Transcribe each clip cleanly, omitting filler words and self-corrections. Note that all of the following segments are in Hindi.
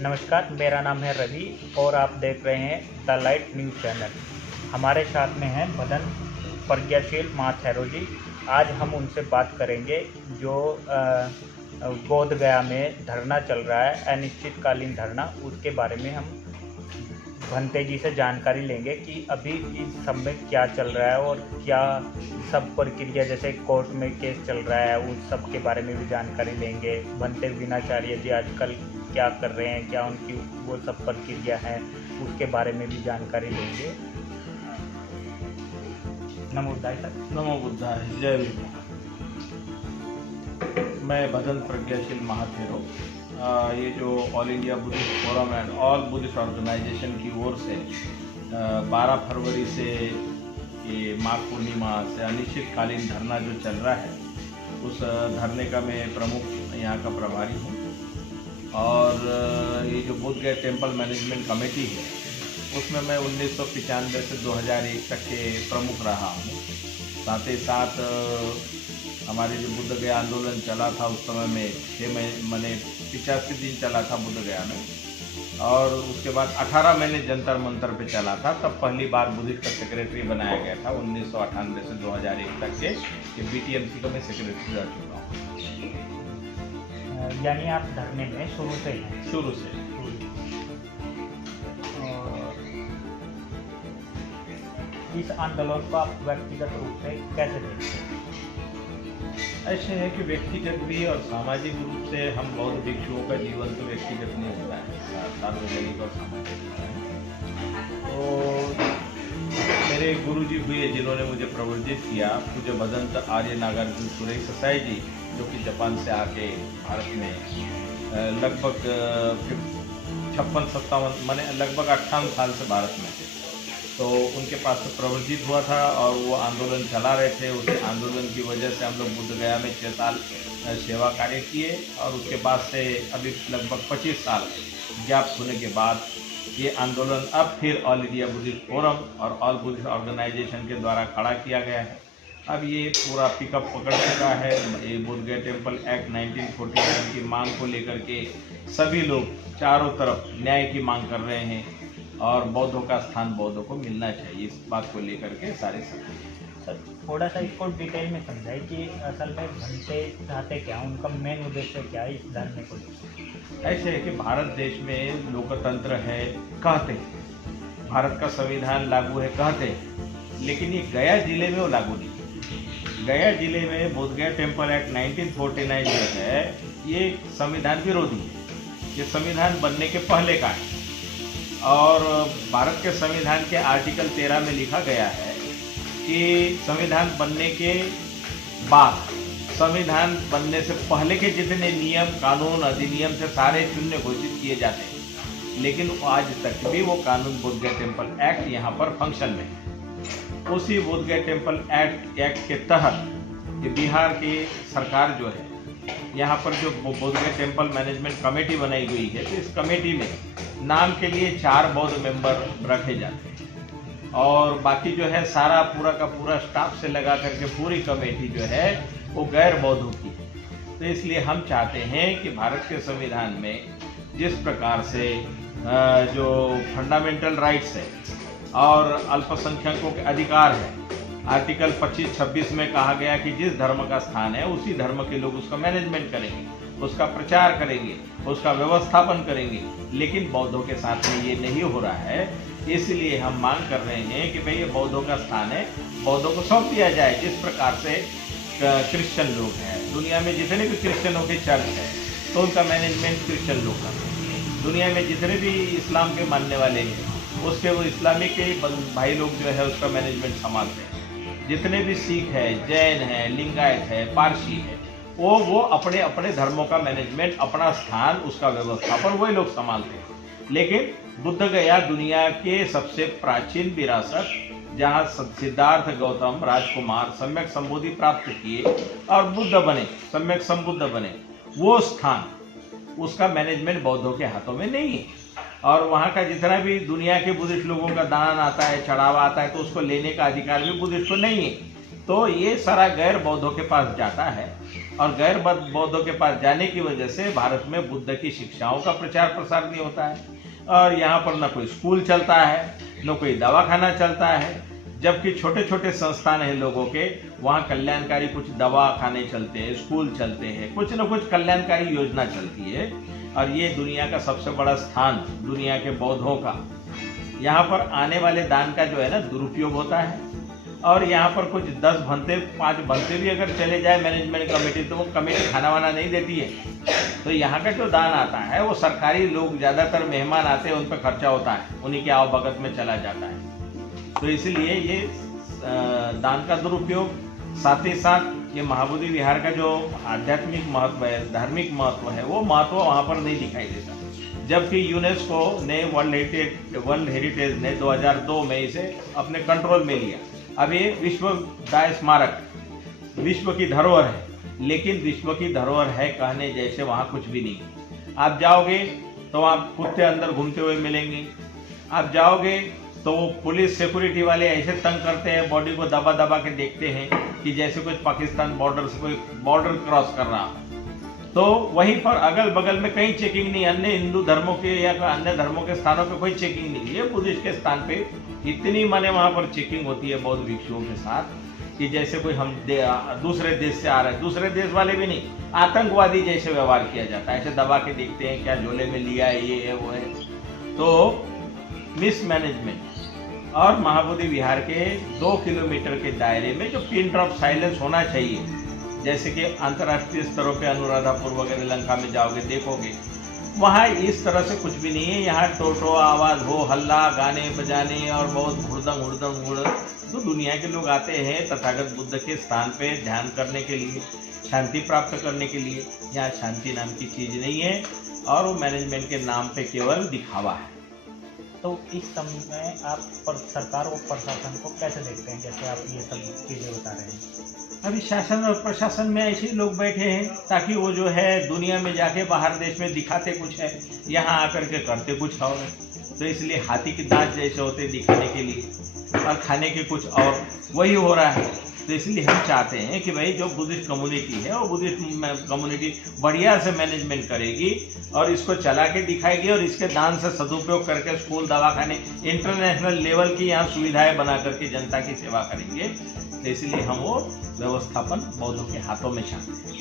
नमस्कार, मेरा नाम है रवि और आप देख रहे हैं द लाइट न्यूज़ चैनल। हमारे साथ में हैं मदन प्रज्ञाशील महाथैरो जी। आज हम उनसे बात करेंगे जो बोध गया में धरना चल रहा है, अनिश्चितकालीन धरना, उसके बारे में हम भंते जी से जानकारी लेंगे कि अभी इस समय क्या चल रहा है और क्या सब प्रक्रिया, जैसे कोर्ट में केस चल रहा है, उस सब के बारे में भी जानकारी लेंगे। भंते विनाचार्य जी आजकल क्या कर रहे हैं, क्या उनकी वो सब प्रक्रिया है, उसके बारे में भी जानकारी लेंगे। नमो बुद्धाय सर। नमो बुद्धाय, जय विद्या। मैं मदन प्रज्ञाशील महाथैरो, ये जो all India Buddhist forum and all Buddhist organisation की ओर से 12 फरवरी से ये माघ पूर्णिमा से अनिश्चितकालीन धरना जो चल रहा है, उस धरने का मैं प्रमुख यहाँ का प्रभारी हूँ। और ये जो बोध गया टेम्पल मैनेजमेंट कमेटी है, उसमें मैं 1995 से 2001 तक के प्रमुख रहा हूँ। साथ ही साथ हमारे जो बुद्ध गया आंदोलन चला था, उस समय में 85 दिन चला था बुद्ध गया में, और उसके बाद 18 महीने जंतर मंतर पे चला था। तब पहली बार बुद्धिस्ट का सेक्रेटरी बनाया गया था 1998 से 2001 तक के BTMC का मैं सेक्रेटरी रह चुका हूँ। यानी आप धरने में शुरू से हैं? शुरू से। इस आंदोलन को आप व्यक्तिगत रूप से कैसे देखते हैं? ऐसे है कि व्यक्तिगत भी और सामाजिक रूप से हम बौद्ध भिक्षुओं का जीवन तो व्यक्तिगत नहीं होता है, सार्वजनिक और सामाजिक होता है। तो मेरे गुरुजी हुए जिन्होंने मुझे प्रवर्तित किया, पूज्य भदंत आर्य नागार्जुन सुरेश ससाई जी, जो कि जापान से आके भारत में लगभग 56-57 माने लगभग 58 साल से भारत में थे। तो उनके पास से प्रवर्तित हुआ था और वो आंदोलन चला रहे थे। उस आंदोलन की वजह से हम लोग बुद्ध गया में 6 साल सेवा कार्य किए, और उसके बाद से अभी लगभग 25 साल गैप होने के बाद ये आंदोलन अब फिर ऑल इंडिया बुद्धिस्ट फोरम और ऑल बुद्धिस्ट ऑर्गेनाइजेशन के द्वारा खड़ा किया गया है। अब ये पूरा पिकअप पकड़ चुका है। ये बोध गया टेम्पल एक्ट 1949 की मांग को लेकर के सभी लोग चारों तरफ न्याय की मांग कर रहे हैं, और बौद्धों का स्थान बौद्धों को मिलना चाहिए, इस बात को लेकर के सारे सर थोड़ा सा इसको डिटेल में समझाइए कि असल में भंते चाहते क्या, उनका मेन उद्देश्य क्या है इस धरने को? ऐसे है कि भारत देश में लोकतंत्र है कहते हैं, भारत का संविधान लागू है कहते हैं, लेकिन ये गया जिले में वो लागू नहीं। गया जिले में बोध गया टेम्पल एक्ट 1949 जो है, ये संविधान विरोधी है। ये संविधान बनने के पहले का है, और भारत के संविधान के आर्टिकल 13 में लिखा गया है कि संविधान बनने के बाद, संविधान बनने से पहले के जितने नियम कानून अधिनियम से सारे शून्य घोषित किए जाते हैं, लेकिन आज तक भी वो कानून बोध गया टेम्पल एक्ट यहाँ पर फंक्शन में है। उसी बोध गया टेम्पल एक्ट के तहत ये बिहार की सरकार जो है, यहाँ पर जो बोध गया टेम्पल मैनेजमेंट कमेटी बनाई गई है, तो इस कमेटी में नाम के लिए 4 बौद्ध मेंबर रखे जाते हैं, और बाकी जो है सारा पूरा का पूरा स्टाफ से लगा करके पूरी कमेटी जो है वो गैर बौद्धों की है। तो इसलिए हम चाहते हैं कि भारत के संविधान में जिस प्रकार से जो फंडामेंटल राइट्स है और अल्पसंख्यकों के अधिकार है, आर्टिकल 25-26 में कहा गया कि जिस धर्म का स्थान है उसी धर्म के लोग उसका मैनेजमेंट करेंगे, उसका प्रचार करेंगे, उसका व्यवस्थापन करेंगे, लेकिन बौद्धों के साथ में ये नहीं हो रहा है। इसलिए हम मांग कर रहे हैं कि भाई ये बौद्धों का स्थान है, बौद्धों को सौंप दिया जाए। जिस प्रकार से क्रिश्चियन लोग हैं, दुनिया में जितने भी क्रिश्चियनों के चर्च है, तो उनका मैनेजमेंट क्रिश्चियन लोग करते हैं। दुनिया में जितने भी इस्लाम के मानने वाले हैं, उसके वो इस्लामिक के भाई लोग जो है उसका मैनेजमेंट संभालते हैं। जितने भी सिख है, जैन है, लिंगायत है, पारसी है, वो अपने अपने धर्मों का मैनेजमेंट, अपना स्थान, उसका व्यवस्थापन वही लोग संभालते हैं। लेकिन बुद्ध गया दुनिया के सबसे प्राचीन विरासत, जहाँ सिद्धार्थ गौतम राजकुमार सम्यक संबोधि प्राप्त किए और बुद्ध बने, सम्यक संबुद्ध बने, वो स्थान, उसका मैनेजमेंट बौद्धों के हाथों में नहीं है। और वहाँ का जितना भी दुनिया के बुद्धिस्ट लोगों का दान आता है, चढ़ावा आता है, तो उसको लेने का अधिकार भी बुद्धिस्ट को नहीं है। तो ये सारा गैर बौद्धों के पास जाता है। और गैर बौद्धों के पास जाने की वजह से भारत में बुद्ध की शिक्षाओं का प्रचार प्रसार नहीं होता है। और यहाँ पर न कोई स्कूल चलता है, न कोई दवाखाना चलता है, जबकि छोटे छोटे संस्थान हैं लोगों के, वहाँ कल्याणकारी कुछ दवाखाने चलते हैं, स्कूल चलते हैं, कुछ न कुछ कल्याणकारी योजना चलती है। और ये दुनिया का सबसे बड़ा स्थान, दुनिया के बौद्धों का, यहाँ पर आने वाले दान का जो है ना दुरुपयोग होता है। और यहाँ पर कुछ 10 भंते 5 भंते भी अगर चले जाए मैनेजमेंट कमेटी, तो वो कमेटी खाना वाना नहीं देती है। तो यहाँ का जो दान आता है वो सरकारी लोग, ज़्यादातर मेहमान आते हैं, उन पर खर्चा होता है, उन्हीं के आवभगत में चला जाता है। तो इसलिए ये दान का दुरुपयोग, साथ ही साथ ये महाबोधि विहार का जो आध्यात्मिक महत्व है, धार्मिक महत्व है, वो महत्व वहाँ पर नहीं दिखाई देता। जबकि यूनेस्को ने वर्ल्ड हेरिटेज ने 2002 में इसे अपने कंट्रोल में लिया। अब ये विश्व दाय स्मारक, विश्व की धरोहर है, लेकिन विश्व की धरोहर है कहने जैसे वहाँ कुछ भी नहीं। आप जाओगे तो आप कुत्ते अंदर घूमते हुए मिलेंगे, आप जाओगे तो वो पुलिस सिक्योरिटी वाले ऐसे तंग करते हैं, बॉडी को दबा दबा के देखते हैं कि जैसे कुछ पाकिस्तान बॉर्डर से कोई बॉर्डर क्रॉस कर रहा। तो वहीं पर अगल बगल में कहीं चेकिंग नहीं, अन्य हिंदू धर्मों के या अन्य धर्मों के स्थानों पे कोई चेकिंग नहीं। ये बुद्धिस्ट के स्थान पे इतनी माने वहाँ पर चेकिंग होती है बौद्ध भिक्षुओं के साथ कि जैसे कोई हम दूसरे देश से आ रहे हैं, दूसरे देश वाले भी नहीं, आतंकवादी जैसे व्यवहार किया जाता है। ऐसे दबा के देखते हैं क्या झोले में लिया है, ये है वो है। तो मिसमैनेजमेंट। और महाबोधि विहार के 2 किलोमीटर के दायरे में जो पिन ड्रॉप साइलेंस होना चाहिए, जैसे कि अंतर्राष्ट्रीय स्तरों पे अनुराधापुर वगैरह लंका में जाओगे देखोगे, वहाँ इस तरह से कुछ भी नहीं है। यहाँ टोटो आवाज़ हो, हल्ला, गाने बजाने और बहुत हुड़दंग। तो दुनिया के लोग आते हैं तथागत बुद्ध के स्थान पे ध्यान करने के लिए, शांति प्राप्त करने के लिए। यहाँ शांति नाम की चीज़ नहीं है और वो मैनेजमेंट के नाम पे केवल दिखावा है। तो इस समय में आप सरकार और प्रशासन को कैसे देखते हैं, जैसे आप ये सब चीज़ें बता रहे हैं? अभी शासन और प्रशासन में ऐसे ही लोग बैठे हैं ताकि वो जो है दुनिया में जाके बाहर देश में दिखाते कुछ है, यहाँ आकर के करते कुछ और है। तो इसलिए हाथी के दांत जैसे होते दिखाने के लिए और खाने के कुछ और, वही हो रहा है। तो इसलिए हम चाहते हैं कि भाई जो बुद्धिस्ट कम्युनिटी है वो बुद्धिस्ट कम्युनिटी बढ़िया से मैनेजमेंट करेगी और इसको चला के दिखाएगी और इसके दान से सदुपयोग करके स्कूल, दवाखाने, इंटरनेशनल लेवल की यहाँ सुविधाएं बना करके जनता की सेवा करेंगे। तो इसलिए हम वो व्यवस्थापन बौद्धों के हाथों में चाहते हैं।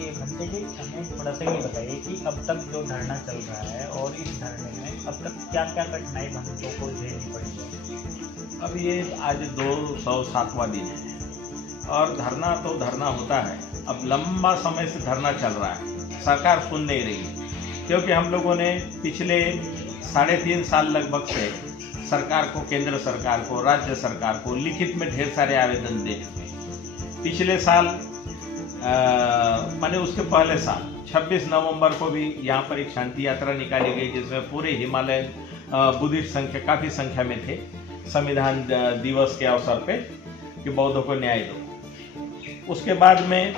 ये भंते जी, हमें थोड़ा सा ये बताइए कि अब तक जो धरना चल रहा है और इस धरने में अब तक क्या क्या कठिनाई भंतों को झेलनी पड़ी है? अब ये आज 207वां दिन है और धरना तो धरना होता है। अब लंबा समय से धरना चल रहा है, सरकार सुन नहीं रही है, क्योंकि हम लोगों ने पिछले 3.5 साल लगभग से सरकार को, केंद्र सरकार को, राज्य सरकार को लिखित में ढेर सारे आवेदन दे। पिछले साल माने उसके पहले साल 26 नवंबर को भी यहाँ पर एक शांति यात्रा निकाली गई जिसमें पूरे हिमालय बुद्धिस्ट संख्या काफ़ी संख्या में थे, संविधान दिवस के अवसर पे कि बौद्धों को न्याय दो। उसके बाद में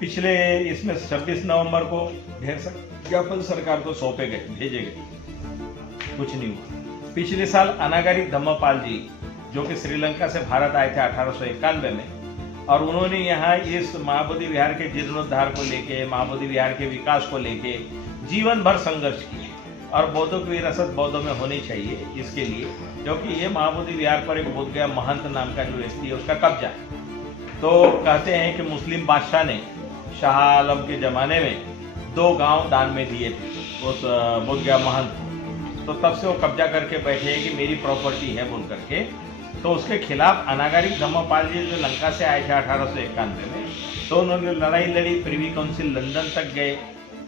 पिछले इसमें 26 नवंबर को ढेर सारे ज्ञापन सरकार को सौंपे गए, भेजे गए, कुछ नहीं हुआ। पिछले साल अनागारिक धम्मपाल जी जो कि श्रीलंका से भारत आए थे 1891 में, और उन्होंने यहाँ इस महाबोधि विहार के जीर्णोद्धार को लेके, महाबोधि विहार के विकास को लेके जीवन भर संघर्ष किया और बौद्धों की विरासत बौद्धों में होनी चाहिए इसके लिए, क्योंकि ये महाबोधि विहार पर एक बोधगया महंत नाम का जो व्यक्ति है उसका कब्जा है। तो कहते हैं कि मुस्लिम बादशाह ने शाह आलम के ज़माने में 2 गांव दान में दिए थे उस बोधगया महंत को, तो तब से वो कब्जा करके बैठे हैं कि मेरी प्रॉपर्टी है बोल करके। तो उसके खिलाफ अनागारिक धम्मपाल जी जो लंका से आए थे 1891 में, तो उन्होंने लड़ाई लड़ी, प्रिवी काउंसिल लंदन तक गए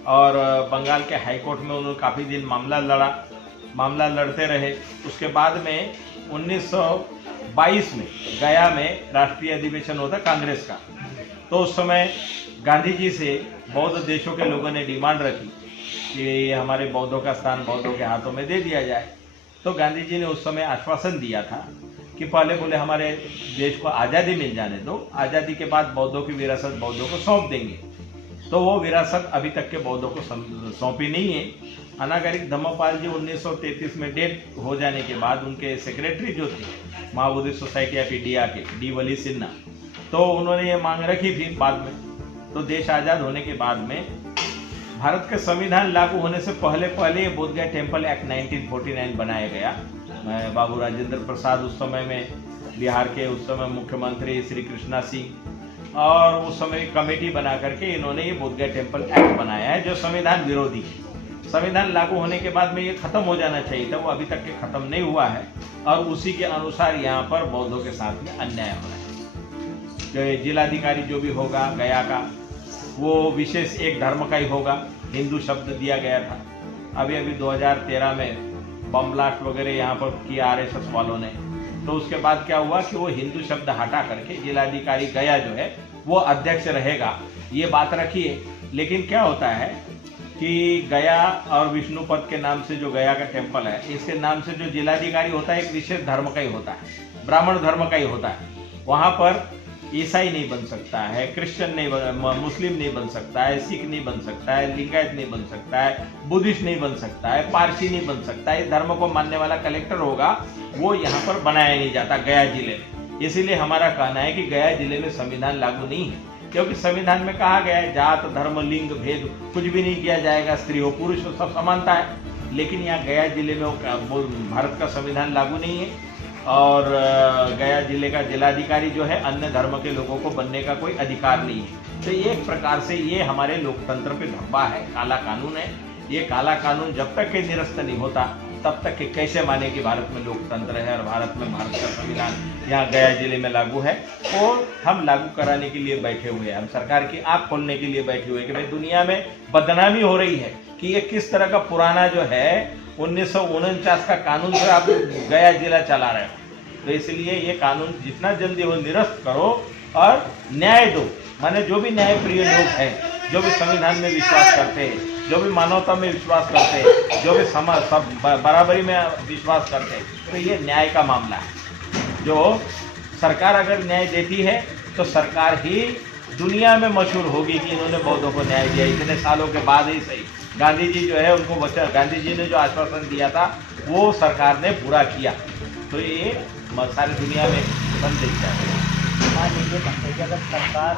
और बंगाल के हाई कोर्ट में उन्होंने काफ़ी दिन मामला लड़ते रहे। उसके बाद में 1922 में गया में राष्ट्रीय अधिवेशन होता कांग्रेस का, तो उस समय गांधी जी से बौद्ध देशों के लोगों ने डिमांड रखी कि हमारे बौद्धों का स्थान बौद्धों के हाथों में दे दिया जाए। तो गांधी जी ने उस समय आश्वासन दिया था कि पहले बोले हमारे देश को आज़ादी मिल जाने दो, आज़ादी के बाद बौद्धों की विरासत बौद्धों को सौंप देंगे। तो वो विरासत अभी तक के बौद्धों को सौंपी नहीं है। अनागारिक धम्मपाल जी 1933 में डेथ हो जाने के बाद उनके सेक्रेटरी जो थे महाबोधि सोसाइटी ऑफ इंडिया के डी वली सिन्हा, तो उन्होंने ये मांग रखी थी बाद में। तो देश आज़ाद होने के बाद में भारत का संविधान लागू होने से पहले ये बोधगया टेम्पल एक्ट 1949 बनाया गया। बाबू राजेंद्र प्रसाद उस समय में बिहार के उस समय मुख्यमंत्री श्री कृष्णा सिंह, और उस समय कमेटी बना करके इन्होंने ये बोधगया टेम्पल एक्ट बनाया है जो संविधान विरोधी है। संविधान लागू होने के बाद में ये खत्म हो जाना चाहिए था, वो अभी तक के खत्म नहीं हुआ है, और उसी के अनुसार यहाँ पर बौद्धों के साथ में अन्याय हो रहा है। जो जिलाधिकारी जो भी होगा गया का, वो विशेष एक धर्म का ही होगा, हिंदू शब्द दिया गया था। अभी 2013 में बम ब्लास्ट वगैरह यहाँ पर किया RSS वालों ने, तो उसके बाद क्या हुआ कि वो हिंदू शब्द हटा करके जिलाधिकारी गया जो है वो अध्यक्ष रहेगा, ये बात रखी है। लेकिन क्या होता है कि गया और विष्णुपद के नाम से जो गया का टेम्पल है, इसके नाम से जो जिलाधिकारी होता है एक विशेष धर्म का ही होता है, ब्राह्मण धर्म का ही होता है। वहाँ पर ईसाई नहीं बन सकता है, क्रिश्चियन नहीं मुस्लिम नहीं बन सकता है, सिख नहीं बन सकता है, लिंगायत नहीं बन सकता है, बुद्धिस्ट नहीं बन सकता है, पारसी नहीं बन सकता है। धर्म को मानने वाला कलेक्टर होगा, वो यहाँ पर बनाया नहीं जाता गया जिले में। इसीलिए हमारा कहना है कि गया जिले में संविधान लागू नहीं है, क्योंकि संविधान में कहा गया है जात धर्म लिंग भेद कुछ भी नहीं किया जाएगा, स्त्री हो पुरुष हो सब समानता है। लेकिन यहाँ गया जिले में भारत का संविधान लागू नहीं है, और गया जिले का जिलाधिकारी जो है अन्य धर्म के लोगों को बनने का कोई अधिकार नहीं है। तो एक प्रकार से ये हमारे लोकतंत्र पे धब्बा है, काला कानून है। ये काला कानून जब तक के निरस्त नहीं होता तब तक के कैसे माने कि भारत में लोकतंत्र है और भारत का संविधान यहाँ गया जिले में लागू है। और हम लागू कराने के लिए बैठे हुए हैं, हम सरकार की आँख खोलने के लिए बैठे हुए हैं कि भाई दुनिया में बदनामी हो रही है कि ये किस तरह का पुराना जो है 1949 का कानून से आप गया जिला चला रहे हो। तो इसलिए ये कानून जितना जल्दी हो निरस्त करो और न्याय दो। माने जो भी न्याय प्रिय लोग हैं, जो भी संविधान में विश्वास करते हैं, जो भी मानवता में विश्वास करते हैं, जो भी समाज सब बराबरी में विश्वास करते हैं, तो ये न्याय का मामला है। जो सरकार अगर न्याय देती है तो सरकार ही दुनिया में मशहूर होगी कि इन्होंने बौद्धों को न्याय दिया, इतने सालों के बाद ही सही। गांधी जी जो है उनको गांधी जी ने जो आश्वासन दिया था वो सरकार ने पूरा किया। तो ये सारी दुनिया में संदेश है। मान लीजिए कि अगर सरकार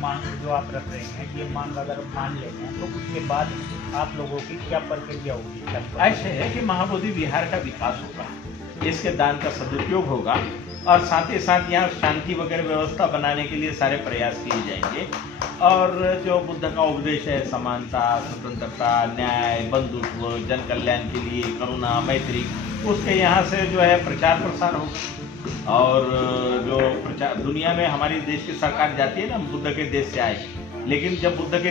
मांग जो आप रख रहे हैं ये मांग अगर मान लेते हैं तो उसके बाद आप लोगों की क्या प्रक्रिया होगी? ऐसे है कि महाबोधि विहार का विकास होगा, इसके दान का सदुपयोग होगा, और साथ ही साथ यहाँ शांति वगैरह व्यवस्था बनाने के लिए सारे प्रयास किए जाएंगे। और जो बुद्ध का उपदेश है समानता, स्वतंत्रता, न्याय, बंधुत्व, जन कल्याण के लिए करुणा, मैत्री, उसके यहाँ से जो है प्रचार प्रसार होगा। और जो प्रचार दुनिया में हमारी देश की सरकार जाती है ना, बुद्ध के देश से आए, लेकिन जब बुद्ध के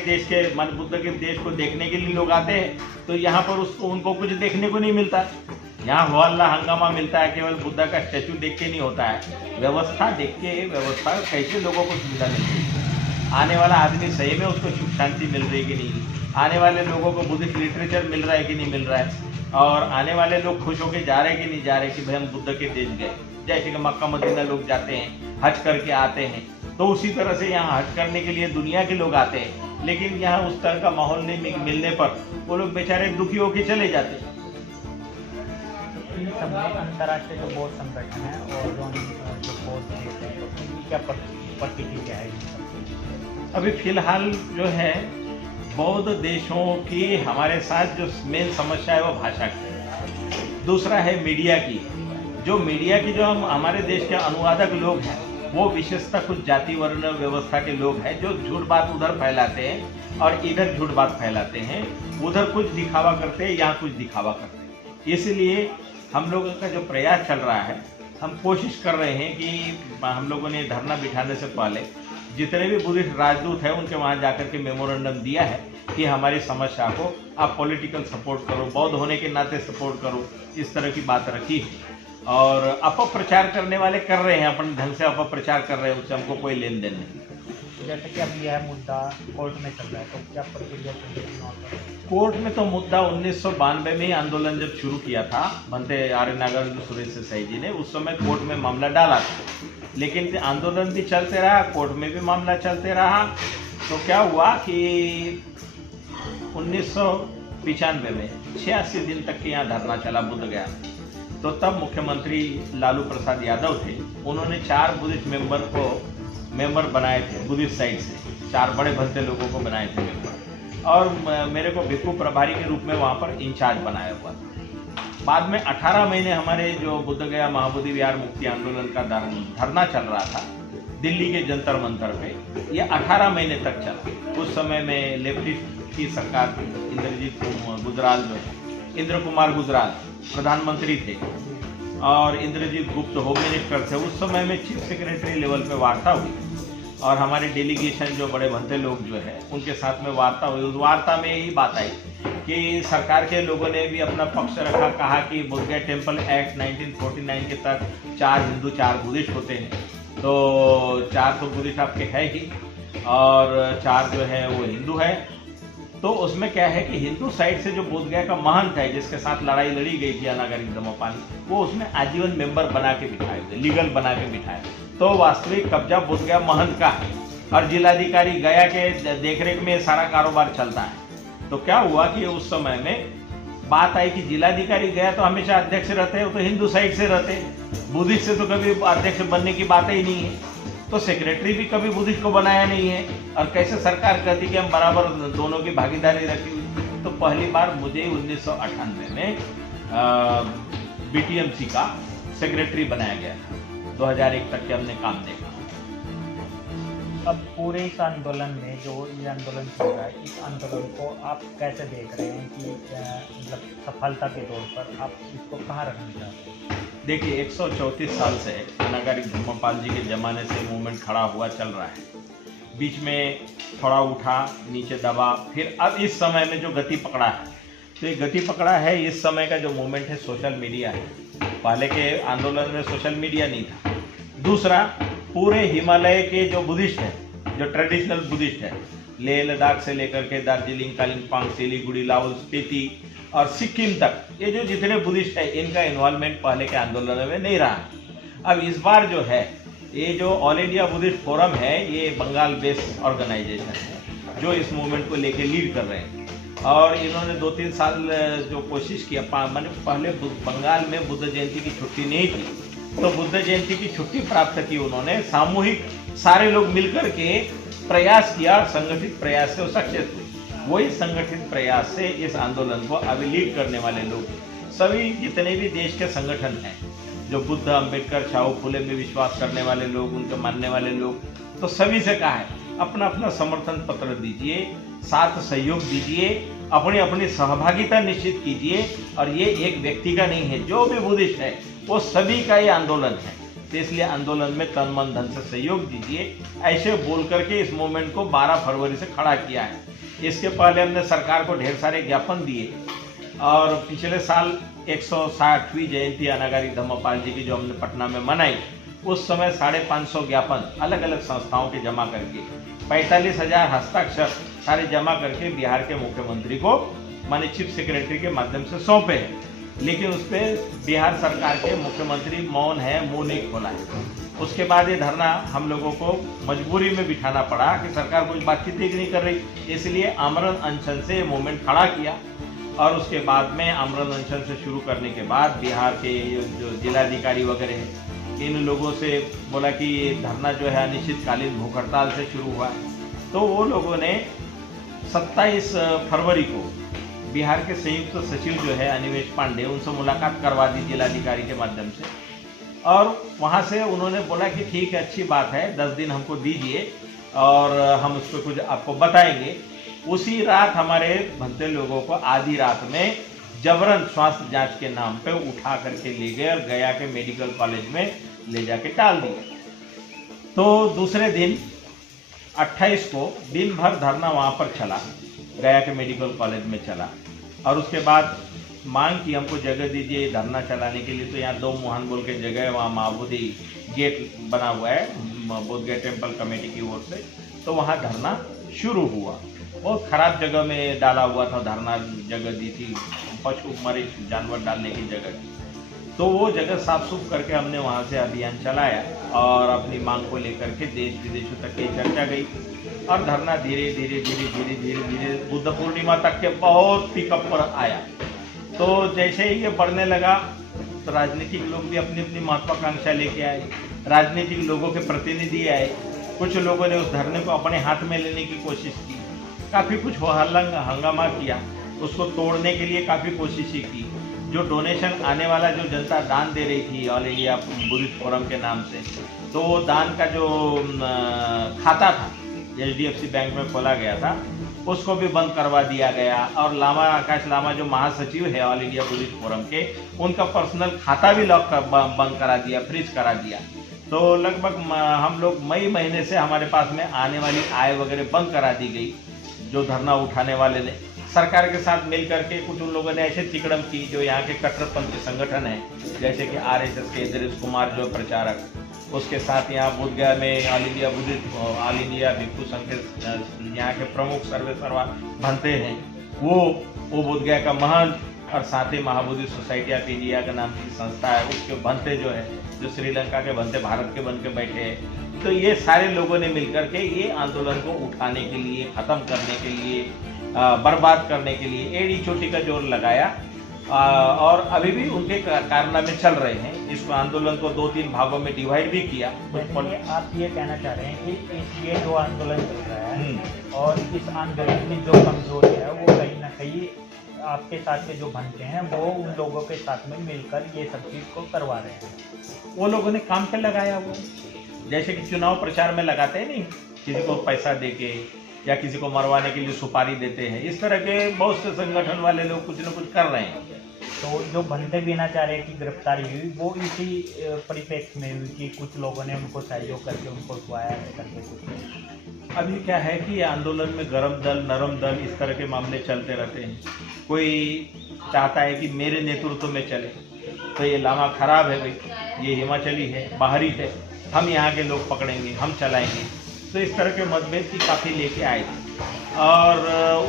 देश को देखने के लिए लोग आते हैं तो यहाँ पर उनको कुछ देखने को नहीं मिलता। यहाँ हो हल्ला हंगामा मिलता है, केवल बुद्ध का स्टैचू देख के नहीं होता है, व्यवस्था देख के, व्यवस्था कैसे लोगों को सुविधा मिलती है, आने वाला आदमी सही में उसको सुख शांति मिल रही है कि नहीं, आने वाले लोगों को बुद्धिस्ट लिटरेचर मिल रहा है कि नहीं मिल रहा है, और आने वाले लोग खुश होकर जा रहे हैं कि नहीं जा रहे कि भाई हम बुद्ध के देश गए। जैसे कि मक्का मदीना लोग जाते हैं, हज करके आते हैं, तो उसी तरह से यहाँ हज करने के लिए दुनिया के लोग आते हैं, लेकिन यहाँ उस तरह का माहौल नहीं मिलने पर वो लोग बेचारे दुखी होकर चले जाते हैं। इन सब में अंतर्राष्ट्रीय जो बौद्ध संगठन है और जो बौद्ध देश है उनकी क्या प्रतिक्रिया है? अभी फिलहाल जो है बौद्ध देशों की हमारे साथ जो मेन समस्या है वो भाषा की, दूसरा है मीडिया की। जो मीडिया की जो हमारे देश के अनुवादक लोग हैं वो विशेषतः कुछ जाति वर्ण व्यवस्था के लोग हैं जो झूठ बात उधर फैलाते हैं और इधर झूठ बात फैलाते हैं, उधर कुछ दिखावा करते हैं, यहाँ कुछ दिखावा करते हैं। इसलिए हम लोगों का जो प्रयास चल रहा है, हम कोशिश कर रहे हैं कि हम लोगों ने धरना बिठाने से पहले जितने भी बुद्धिस्ट राजदूत हैं उनके वहाँ जाकर के मेमोरेंडम दिया है कि हमारी समस्या को आप पॉलिटिकल सपोर्ट करो, बौद्ध होने के नाते सपोर्ट करो, इस तरह की बात रखी है। और अपप्रचार करने वाले कर रहे हैं, अपने ढंग से अपप्रचार कर रहे हैं, उससे हमको कोई लेन देन नहीं। जैसे कि अब यह मुद्दा कोर्ट में चल रहा है, तो क्या प्रक्रिया चल रही है? कोर्ट में तो मुद्दा 1992 में ही आंदोलन जब शुरू किया था बनते आर्य नागार्जुन सुरेश देसाई जी ने, उस समय कोर्ट में मामला डाला था, लेकिन आंदोलन भी चलते रहा, कोर्ट में भी मामला चलते रहा। तो क्या हुआ कि 1995 में 86 दिन तक के यहाँ धरना चला बुद्ध गया। तो तब मुख्यमंत्री लालू प्रसाद यादव थे, उन्होंने 4 बुद्धिस्ट मेंबर को मेंबर बनाए थे बुद्धिस्ट साइड से, 4 बड़े भद्दे लोगों को बनाए थे मेंबर, और मेरे को भिक्खु प्रभारी के रूप में वहाँ पर इंचार्ज बनाया हुआ था। बाद में 18 महीने हमारे जो बुद्ध गया महाबोधि विहार मुक्ति आंदोलन का धरना चल रहा था दिल्ली के जंतर मंतर पे, ये 18 महीने तक चला। उस समय में लेफ्टिस्ट की सरकार थी, इंद्रजीत गुजराल जो है, इंद्र कुमार गुजराल प्रधानमंत्री थे और इंद्रजीत गुप्त होम मिनिस्टर थे। उस समय में चीफ सेक्रेटरी लेवल पे वार्ता हुई और हमारे डेलीगेशन जो बड़े भद्दे लोग जो है उनके साथ में वार्ता हुई। उस वार्ता में यही बात आई कि सरकार के लोगों ने भी अपना पक्ष रखा, कहा कि बोधगया टेम्पल एक्ट 1949 के तहत 4 हिंदू 4 बुद्धिस्ट होते हैं, तो 4 तो बुद्धिस्ट आपके है ही और 4 जो है वो हिंदू है। तो उसमें क्या है कि हिंदू साइड से जो बोधगया का महंत है जिसके साथ लड़ाई लड़ी गई थी अनागरिक धम्मपाल, वो उसमें आजीवन मेंबर बना के बिठाए थे, लीगल बना के बिठाए। तो वास्तविक कब्जा बोधगया महंत का है और जिलाधिकारी गया के देखरेख में सारा कारोबार चलता है। तो क्या हुआ कि उस समय में बात आई कि जिलाधिकारी गया तो हमेशा अध्यक्ष रहते हैं, वो तो हिंदू साइड से रहते हैं, बुद्धिस्ट से तो कभी अध्यक्ष बनने की बात ही नहीं है। तो सेक्रेटरी भी कभी बुद्धिस्ट को बनाया नहीं है और कैसे सरकार कहती कि हम बराबर दोनों की भागीदारी रखी हुई। तो पहली बार मुझे 1998 में बीटीएमसी का सेक्रेटरी बनाया गया था। 2001 तक के हमने काम देखा। अब पूरे इस आंदोलन में जो ये आंदोलन चल रहा है, इस आंदोलन को आप कैसे देख रहे हैं कि मतलब सफलता के तौर पर आप इसको कहाँ रखना चाहते हैं? देखिए 134 साल से अनागरिक धम्मपाल जी के ज़माने से मूवमेंट खड़ा हुआ चल रहा है। बीच में थोड़ा उठा, नीचे दबा, फिर अब इस समय में जो गति पकड़ा है, तो ये गति पकड़ा है इस समय का जो मूवमेंट है सोशल मीडिया है। पहले के आंदोलन में सोशल मीडिया नहीं था। दूसरा, पूरे हिमालय के जो बुद्धिस्ट है, जो ट्रेडिशनल बुद्धिस्ट है, लेह लद्दाख से लेकर के दार्जिलिंग, कालिम्पोंग, सिलीगुड़ी, लाहौल, स्पीति और सिक्किम तक, ये जो जितने बुद्धिस्ट है इनका इन्वॉल्वमेंट पहले के आंदोलनों में नहीं रहा। अब इस बार जो है ये जो ऑल इंडिया बुद्धिस्ट फोरम है, ये बंगाल बेस्ड ऑर्गेनाइजेशन है जो इस मूवमेंट को लेके लीड कर रहे हैं। और इन्होंने 2-3 साल जो कोशिश किया, मैंने पहले बंगाल में बुद्ध जयंती की छुट्टी नहीं थी, तो बुद्ध जयंती की छुट्टी प्राप्त की उन्होंने, सामूहिक सारे लोग मिलकर के प्रयास किया, संगठित प्रयास से वो सक्सेस हुई। वही संगठित प्रयास से इस आंदोलन को अभी लीड करने वाले लोग, सभी जितने भी देश के संगठन हैं, जो बुद्ध, अंबेडकर, शाहू फुले में विश्वास करने वाले लोग, उनके मानने वाले लोग, तो सभी से कहा है अपना अपना समर्थन पत्र दीजिए, साथ सहयोग दीजिए, अपनी अपनी सहभागिता निश्चित कीजिए। और ये एक व्यक्ति का नहीं है, जो भी बुद्धिस्ट है वो सभी का ये आंदोलन है, तो इसलिए आंदोलन में तन मन धन से सहयोग दीजिए। ऐसे बोल करके इस मूवमेंट को 12 फरवरी से खड़ा किया है। इसके पहले हमने सरकार को ढेर सारे ज्ञापन दिए और पिछले साल 160वीं जयंती अनागरिक धम्मपाल जी की जो हमने पटना में मनाई, उस समय 550 ज्ञापन अलग अलग संस्थाओं के जमा करके 45,000 हस्ताक्षर सारे जमा करके बिहार के मुख्यमंत्री को माननीय चीफ सेक्रेटरी के माध्यम से सौंपे हैं। लेकिन उस पर बिहार सरकार के मुख्यमंत्री मौन है, मुंह नहीं खोला है। उसके बाद ये धरना हम लोगों को मजबूरी में बिठाना पड़ा कि सरकार कुछ बातचीत ही नहीं कर रही, इसलिए आमरण अनशन से मूवमेंट खड़ा किया। और उसके बाद में आमरण अनशन से शुरू करने के बाद बिहार के जो जिलाधिकारी वगैरह हैं, इन लोगों से बोला कि ये धरना जो है अनिश्चितकालीन भूख हड़ताल से शुरू हुआ है। तो वो लोगों ने 27 फरवरी को बिहार के संयुक्त सचिव जो है अनिमेष पांडे, उनसे मुलाकात करवा दी जिलाधिकारी के माध्यम से। और वहाँ से उन्होंने बोला कि ठीक है, अच्छी बात है, 10 दिन हमको दीजिए और हम उस पर कुछ आपको बताएंगे। उसी रात हमारे भद्दे लोगों को आधी रात में जबरन स्वास्थ्य जांच के नाम पे उठा करके ले गए और गया के मेडिकल कॉलेज में ले जाके डाल दिया। तो दूसरे दिन 28 को दिन भर धरना वहाँ पर चला, गया के मेडिकल कॉलेज में चला। और उसके बाद मांग की हमको जगह दीजिए धरना चलाने के लिए। तो यहाँ 2 मुहान बोल के जगह है, वहाँ महाबोधि गेट बना हुआ है बोधगया टेम्पल कमेटी की ओर से, तो वहाँ धरना शुरू हुआ। बहुत खराब जगह में डाला हुआ था धरना, जगह दी थी, पशु मरे जानवर डालने की जगह थी। तो वो जगह साफ सुफ करके हमने वहाँ से अभियान चलाया और अपनी मांग को लेकर के देश विदेशों तक की चर्चा गई। और धरना धीरे धीरे धीरे धीरे धीरे धीरे बुद्ध पूर्णिमा तक के बहुत पिकअप पर आया। तो जैसे ही ये बढ़ने लगा तो राजनीतिक लोग भी अपनी अपनी महत्वाकांक्षा लेके आए, राजनीतिक लोगों के प्रतिनिधि आए, कुछ लोगों ने उस धरने को अपने हाथ में लेने की कोशिश की, काफ़ी कुछ हंगामा किया, उसको तोड़ने के लिए काफ़ी कोशिशें की। जो डोनेशन आने वाला जो जनता दान दे रही थी ऑल इंडिया बुद्धिस्ट फोरम के नाम से, तो वो दान का जो खाता था HDFC बैंक में खोला गया था, उसको भी बंद करवा दिया गया। और लामा आकाश लामा जो महासचिव है ऑल इंडिया बुद्धिस्ट फोरम के, उनका पर्सनल खाता भी बंद करा दिया, फ्रीज करा दिया। तो लगभग हम लोग मई महीने से हमारे पास में आने वाली आय वगैरह बंद करा दी गई। जो धरना उठाने वाले ने सरकार के साथ मिल करके कुछ उन लोगों ने ऐसे तिकड़म की जो यहाँ के कट्टरपंथी संगठन है, जैसे कि RSS के दिनेश कुमार जो प्रचारक, उसके साथ यहाँ बोधगया में ऑल इंडिया भिक्षु संघ के यहाँ के प्रमुख सर्वेसर्वा भंते हैं, वो बोधगया का महंत, और साथ ही महाबोधि सोसाइटी ऑफ इंडिया का नाम की संस्था है, उसके भंते जो है, जो श्रीलंका के भंते भारत के बन के बैठे हैं। तो ये सारे लोगों ने मिलकर के ये आंदोलन को उठाने के लिए, ख़त्म करने के लिए, बर्बाद करने के लिए एड़ी चोटी का जोर लगाया। और अभी भी उनके कारनामे चल रहे हैं। इस आंदोलन को 2-3 भागों में डिवाइड भी किया। आप ये कहना चाह रहे हैं कि ये जो आंदोलन चल रहा है और इस आंदोलन की जो कमजोरी है वो कहीं ना कहीं आपके साथ के जो बनते हैं वो उन लोगों के साथ में मिलकर ये सब चीज़ को करवा रहे हैं। वो लोगों ने काम पे लगाया वो, जैसे कि चुनाव प्रचार में लगाते हैं नहीं, किसी को पैसा दे के या किसी को मरवाने के लिए सुपारी देते हैं, इस तरह के बहुत से संगठन वाले लोग कुछ न कुछ कर रहे हैं। तो जो बनते बीनाचार्य की गिरफ्तारी हुई वो इसी परिप्रेक्ष्य में हुई कि कुछ लोगों ने उनको सहयोग करके उनको उठवाया करके कुछ। अभी क्या है कि आंदोलन में गरम दल, नरम दल, इस तरह के मामले चलते रहते हैं। कोई चाहता है कि मेरे नेतृत्व में चले, तो ये लामा खराब है भाई, ये हिमाचली है, बाहरी है, हम यहाँ के लोग पकड़ेंगे, हम चलाएंगे। तो इस तरह के मतभेद की काफ़ी लेके आए थे और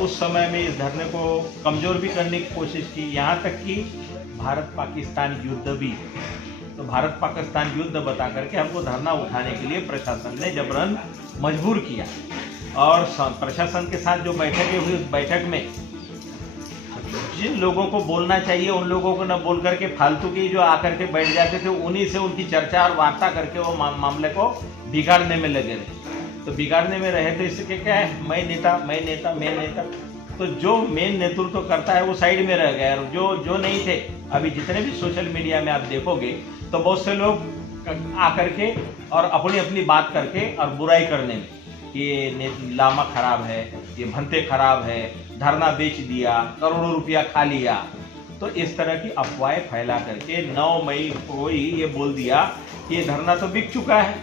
उस समय में इस धरने को कमज़ोर भी करने की कोशिश की, यहाँ तक कि भारत पाकिस्तान युद्ध भी। तो भारत पाकिस्तान युद्ध बता करके हमको धरना उठाने के लिए प्रशासन ने जबरन मजबूर किया। और प्रशासन के साथ जो बैठकें हुई, उस बैठक में जिन लोगों को बोलना चाहिए उन लोगों को न बोल करके फालतू की जो आकर के बैठ जाते थे, उन्हीं से उनकी चर्चा और वार्ता करके वो मामले को बिगाड़ने में लगे रहे। तो बिगाड़ने में रहे तो इसके क्या है, मैं नेता। तो जो मेन नेतृत्व करता है वो साइड में रह गया। और जो नहीं थे, अभी जितने भी सोशल मीडिया में आप देखोगे तो बहुत से लोग आकर के और अपनी बात करके और बुराई करने में, ये लामा खराब है, ये भंते खराब है, धरना बेच दिया, करोड़ों रुपया खा लिया। तो इस तरह की अफवाहें फैला करके 9 मई को ही ये बोल दिया कि ये धरना तो बिक चुका है,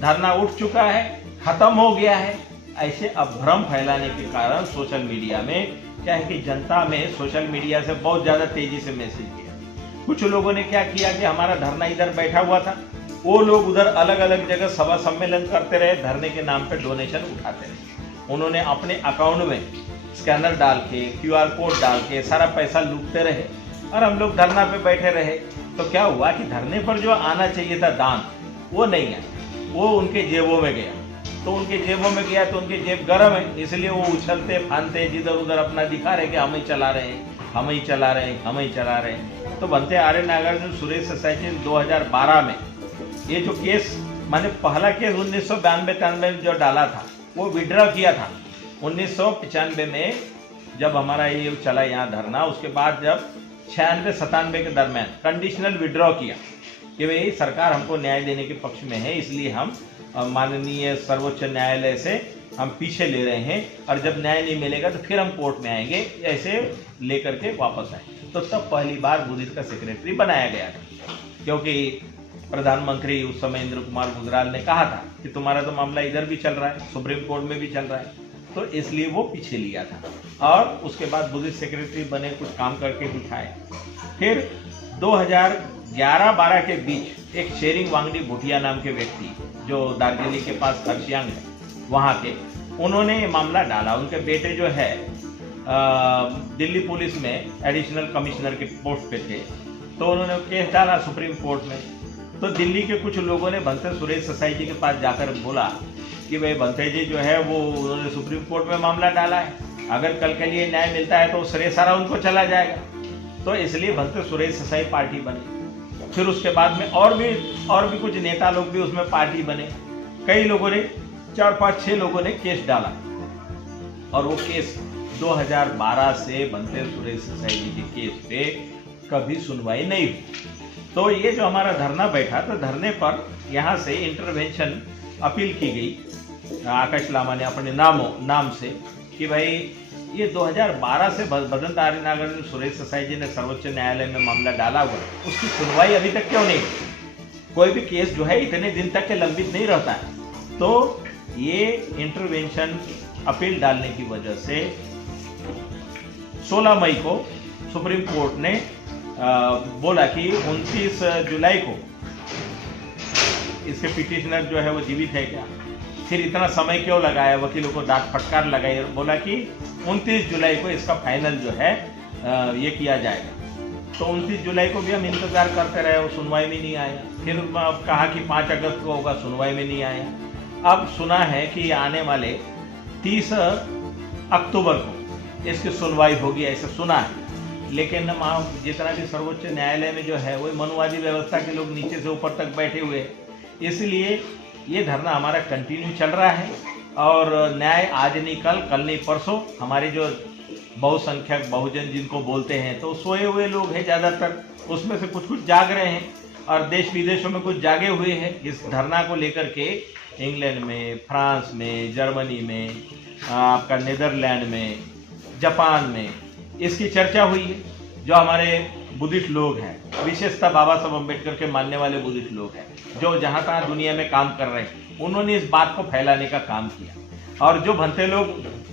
धरना उठ चुका है, खत्म हो गया है। ऐसे भ्रम फैलाने के कारण सोशल मीडिया में क्या है कि जनता में सोशल मीडिया से बहुत ज़्यादा तेजी से मैसेज किया। कुछ लोगों ने क्या किया कि हमारा धरना इधर बैठा हुआ था, वो लोग उधर अलग अलग जगह सभा सम्मेलन करते रहे, धरने के नाम पे डोनेशन उठाते रहे। उन्होंने अपने अकाउंट में स्कैनर डाल के, QR कोड डाल के सारा पैसा लूटते रहे और हम लोग धरना पे बैठे रहे। तो क्या हुआ कि धरने पर जो आना चाहिए था दान, वो नहीं आया, वो उनके जेबों में गया। तो उनके जेबों में गया तो उनके जेब गर्म है, इसलिए वो उछलते फानते जिधर उधर अपना दिखा रहे कि हम ही चला रहे हैं। तो बनते आर्य नागार्जुन सुरेश सोसाइटी 2012 में ये जो केस, मैंने पहला केस 1992-93 में जो डाला था वो विड्रॉ किया था। 1995 में जब हमारा ये चला यहाँ धरना, उसके बाद जब 96-97 के दरमियान कंडीशनल विड्रॉ किया कि भाई सरकार हमको न्याय देने के पक्ष में है, इसलिए हम माननीय सर्वोच्च न्यायालय से हम पीछे ले रहे हैं और जब न्याय नहीं मिलेगा तो फिर हम कोर्ट में आएंगे, ऐसे लेकर के वापस आए। तो तब पहली बार बुद्धिस्ट का सेक्रेटरी बनाया गया था, क्योंकि प्रधानमंत्री उस समय इंद्र कुमार गुजराल ने कहा था कि तुम्हारा तो मामला इधर भी चल रहा है, सुप्रीम कोर्ट में भी चल रहा है, तो इसलिए वो पीछे लिया था। और उसके बाद बुद्धिस्ट सेक्रेटरी बने, कुछ काम करके दिखाए। फिर 2011-12 के बीच एक शेरिंग वांगडी भुटिया नाम के व्यक्ति जो दार्जिलिंग के पास खरसियांग है वहाँ के, उन्होंने ये मामला डाला। उनके बेटे जो है दिल्ली पुलिस में एडिशनल कमिश्नर के पोस्ट पे थे, तो उन्होंने केस डाला सुप्रीम कोर्ट में। तो दिल्ली के कुछ लोगों ने भंते सुरेश सोसाइटी के पास जाकर बोला कि भाई भंते जी जो है वो उन्होंने सुप्रीम कोर्ट में मामला डाला है, अगर कल के लिए न्याय मिलता है तो श्रेय सारा उनको चला जाएगा। तो इसलिए भंते सुरेश सोसाइटी पार्टी बनी। फिर उसके बाद में और भी कुछ नेता लोग भी उसमें पार्टी बने। कई लोगों ने 4-5-6 लोगों ने केस डाला और वो केस 2012 से बनते सुरेश सोसाइटी के केस पे कभी सुनवाई नहीं हुई। तो ये जो हमारा धरना बैठा, तो धरने पर यहाँ से इंटरवेंशन अपील की गई आकाश लामा ने अपने नाम से कि भाई ये 2012 से बदन आर्यनगर में सुरेश सोसाइटी ने सर्वोच्च न्यायालय में मामला डाला हुआ, उसकी सुनवाई अभी तक क्यों नहीं? कोई भी केस जो है इतने दिन तक के लंबित नहीं रहता है। तो ये इंटरवेंशन अपील डालने की वजह से 16 मई को सुप्रीम कोर्ट ने बोला कि 29 जुलाई को इसके पिटिशनर जो है वो जीवित है क्या, फिर इतना समय क्यों लगाया, वकीलों को दांत फटकार लगाई और बोला कि 29 जुलाई को इसका फाइनल जो है ये किया जाएगा। तो 29 जुलाई को भी हम इंतजार करते रहे, वो सुनवाई में नहीं आया। फिर कहा कि 5 अगस्त को होगा, सुनवाई में नहीं आया। अब सुना है कि आने वाले 30 अक्टूबर को इसकी सुनवाई होगी, ऐसा सुना है। लेकिन जितना भी सर्वोच्च न्यायालय में जो है वो मनुवादी व्यवस्था के लोग नीचे से ऊपर तक बैठे हुए हैं, इसलिए ये धरना हमारा कंटिन्यू चल रहा है। और न्याय आज नहीं कल नहीं परसों, हमारे जो बहुसंख्यक बहुजन जिनको बोलते हैं तो सोए हुए लोग हैं ज़्यादातर, उसमें से कुछ जाग रहे हैं और देश विदेशों में कुछ जागे हुए हैं। इस धरना को लेकर के इंग्लैंड में, फ्रांस में, जर्मनी में, आपका नीदरलैंड में, जापान में इसकी चर्चा हुई है। जो हमारे बुद्धिस्ट लोग हैं, विशेषतः बाबा साहब अम्बेडकर के मानने वाले बुद्धिस्ट लोग हैं, जो जहाँ तहाँ दुनिया में काम कर रहे हैं, उन्होंने इस बात को फैलाने का काम किया। और जो भंते लोग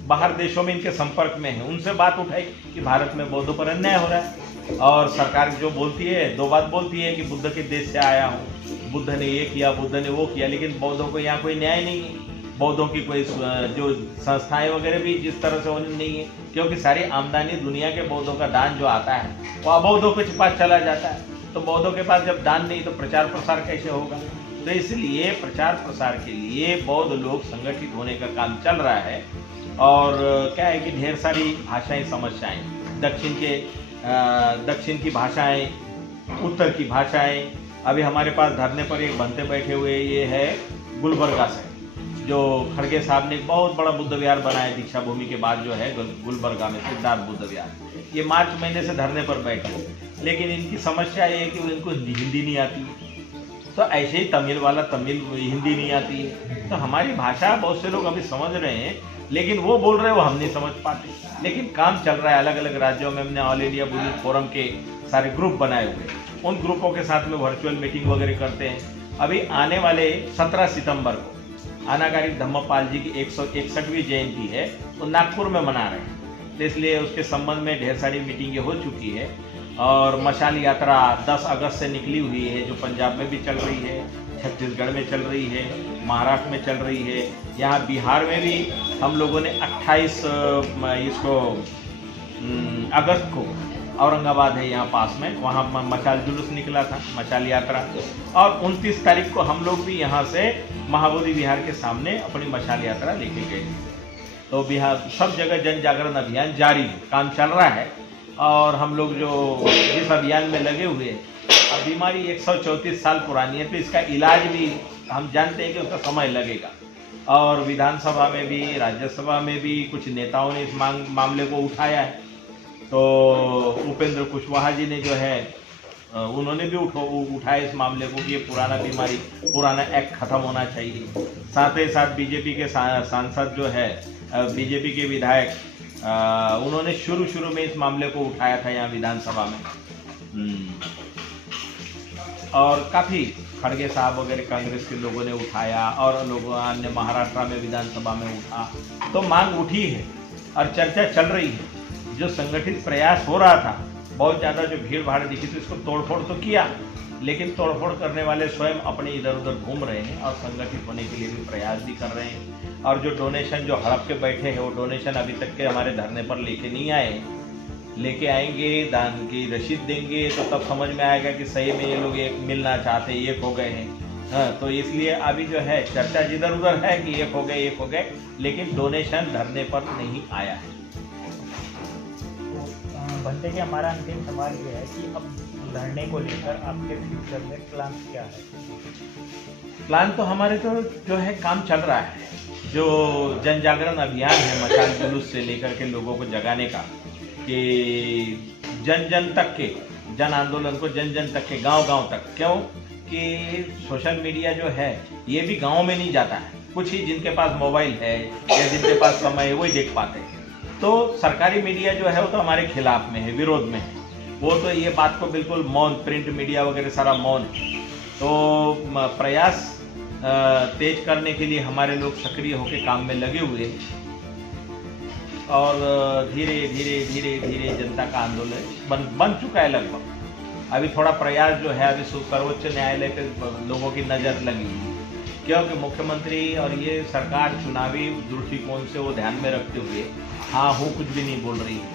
बाहर देशों में इनके संपर्क में हैं, उनसे बात उठाई कि भारत में बौद्धों पर अन्याय हो रहा है। और सरकार जो बोलती है, 2 बात बोलती है कि बुद्ध के देश से आया हूँ, बुद्ध ने ये किया, बुद्ध ने वो किया, लेकिन बौद्धों को यहाँ कोई न्याय नहीं है। बौद्धों की कोई जो संस्थाएं वगैरह भी जिस तरह से होनी नहीं है, क्योंकि सारी आमदनी दुनिया के बौद्धों का दान जो आता है वो अबौद्धों के पास चला जाता है। तो बौद्धों के पास जब दान नहीं तो प्रचार प्रसार कैसे होगा? तो इसलिए प्रचार प्रसार के लिए बौद्ध लोग संगठित होने का काम चल रहा है। और क्या है कि ढेर सारी भाषाएं समस्याएं, दक्षिण की भाषाएं, उत्तर की भाषाएं। अभी हमारे पास धरने पर एक बनते बैठे हुए ये है गुलबर्गा से, जो खड़गे साहब ने एक बहुत बड़ा बुद्ध विहार बनाया दीक्षा भूमि के बाद, जो है गुलबर्गा में सिद्धार्थ बुद्ध विहार। ये मार्च महीने से धरने पर बैठे, लेकिन इनकी समस्या ये है कि इनको हिंदी नहीं आती है। तो ऐसे ही तमिल वाला तमिल हिंदी नहीं आती है। तो हमारी भाषा बहुत से लोग अभी समझ रहे हैं, लेकिन वो बोल रहे हैं वो हम नहीं समझ पाते। लेकिन काम चल रहा है अलग अलग राज्यों में। हमने ऑल इंडिया बुद्धिस्ट फोरम के सारे ग्रुप बनाए हुए, उन ग्रुपों के साथ में वर्चुअल मीटिंग वगैरह करते हैं। अभी आने वाले 17 सितंबर को अनागारी धम्मपाल जी की 161वीं जयंती है, तो नागपुर में मना रहे हैं। तो इसलिए उसके संबंध में ढेर सारी मीटिंगें हो चुकी है। और मशाल यात्रा 10 अगस्त से निकली हुई है, जो पंजाब में भी चल रही है, छत्तीसगढ़ में चल रही है, महाराष्ट्र में चल रही है। यहाँ बिहार में भी हम लोगों ने 28 अगस्त को, औरंगाबाद है यहाँ पास में, वहाँ मशाल जुलूस निकला था, मशाल यात्रा। और 29 तारीख को हम लोग भी यहाँ से महाबोधि विहार के सामने अपनी मशाल यात्रा लेके गए। तो बिहार सब जगह जन जागरण अभियान जारी है, काम चल रहा है। और हम लोग जो इस अभियान में लगे हुए हैं, अब बीमारी 134 साल पुरानी है, तो इसका इलाज भी हम जानते हैं कि उसका समय लगेगा। और विधानसभा में भी, राज्यसभा में भी कुछ नेताओं ने इस मामले को उठाया है। तो उपेंद्र कुशवाहा जी ने जो है उन्होंने भी उठाया इस मामले को कि ये पुराना बीमारी, पुराना एक्ट खत्म होना चाहिए। साथ ही साथ बीजेपी के सांसद जो है, बीजेपी के विधायक, उन्होंने शुरू में इस मामले को उठाया था यहाँ विधानसभा में। और काफ़ी खड़गे साहब वगैरह कांग्रेस के लोगों ने उठाया, और लोगों ने महाराष्ट्र में विधानसभा में उठा। तो मांग उठी है और चर्चा चल रही है। जो संगठित प्रयास हो रहा था, बहुत ज़्यादा जो भीड़ भाड़ दिखी थी, उसको तोड़फोड़ तो किया, लेकिन तोड़फोड़ करने वाले स्वयं अपने इधर उधर घूम रहे हैं और संगठित होने के लिए भी प्रयास भी कर रहे हैं। और जो डोनेशन जो हड़प के बैठे हैं, वो डोनेशन अभी तक के हमारे धरने पर लेके नहीं आए। लेके आएंगे, दान की रसीद देंगे, तो तब समझ में आएगा कि सही में ये लोग एक मिलना चाहते हैं, एक हो गए हैं। हाँ, तो इसलिए अभी जो है चर्चा जिधर उधर है कि एक हो गए, लेकिन डोनेशन धरने पर नहीं आया है। बनते कि हमारा अंतिम सवाल ये है कि अब धरने को लेकर आपके फ्यूचर में प्लान क्या है? प्लान तो हमारे तो जो है काम चल रहा है, जो जन जागरण अभियान है मशाल जुलूस से लेकर के लोगों को जगाने का, कि जन जन तक के जन आंदोलन को जन जन तक के गांव-गांव तक, क्यों कि सोशल मीडिया जो है ये भी गांव में नहीं जाता है, कुछ ही जिनके पास मोबाइल है या जिनके पास समय है वही देख पाते हैं। तो सरकारी मीडिया जो है वो तो हमारे खिलाफ में है, विरोध में है, वो तो ये बात को बिल्कुल मौन, प्रिंट मीडिया वगैरह सारा मौन है। तो प्रयास तेज करने के लिए हमारे लोग सक्रिय होकर काम में लगे हुए हैं और धीरे धीरे धीरे धीरे जनता का आंदोलन बन चुका है लगभग। अभी थोड़ा प्रयास जो है अभी सर्वोच्च न्यायालय पे लोगों की नज़र लगी, क्योंकि मुख्यमंत्री और ये सरकार चुनावी दृष्टिकोण से वो ध्यान में रखते हुए हाँ हूँ कुछ भी नहीं बोल रही है,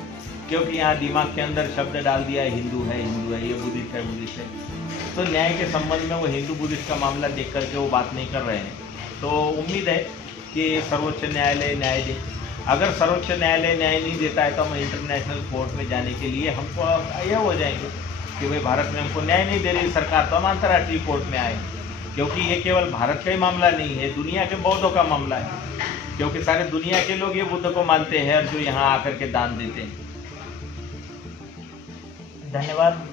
क्योंकि यहाँ दिमाग के अंदर शब्द डाल दिया है हिंदू है, ये बुद्धिस्ट है, बुद्धिस्ट है। तो न्याय के संबंध में वो हिंदू बुद्धिस्ट का मामला देख करके वो बात नहीं कर रहे हैं। तो उम्मीद है कि सर्वोच्च न्यायालय न्याय दे। अगर सर्वोच्च न्यायालय न्याय नहीं देता है तो हम इंटरनेशनल कोर्ट में जाने के लिए हमको यह हो जाएंगे कि भाई भारत में हमको न्याय नहीं दे रही सरकार, तो हम अंतर्राष्ट्रीय कोर्ट में आए, क्योंकि ये केवल भारत का ही मामला नहीं है, दुनिया के बौद्धों का मामला है, क्योंकि सारे दुनिया के लोग ये बुद्ध को मानते हैं और जो यहाँ आकर के दान देते हैं। धन्यवाद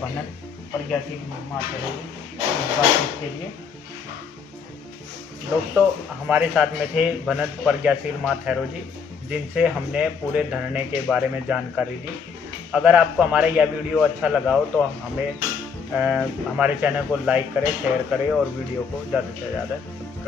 बनन प्रज्ञाशील माथ हैरोजी इस बातचीत के लिए। दोस्तों, हमारे साथ में थे बनन प्रज्ञाशील माथ हैरोजी, जिनसे हमने पूरे धरने के बारे में जानकारी दी। अगर आपको हमारा यह वीडियो अच्छा लगा हो तो हमें हमारे चैनल को लाइक करें, शेयर करें और वीडियो को ज़्यादा से ज़्यादा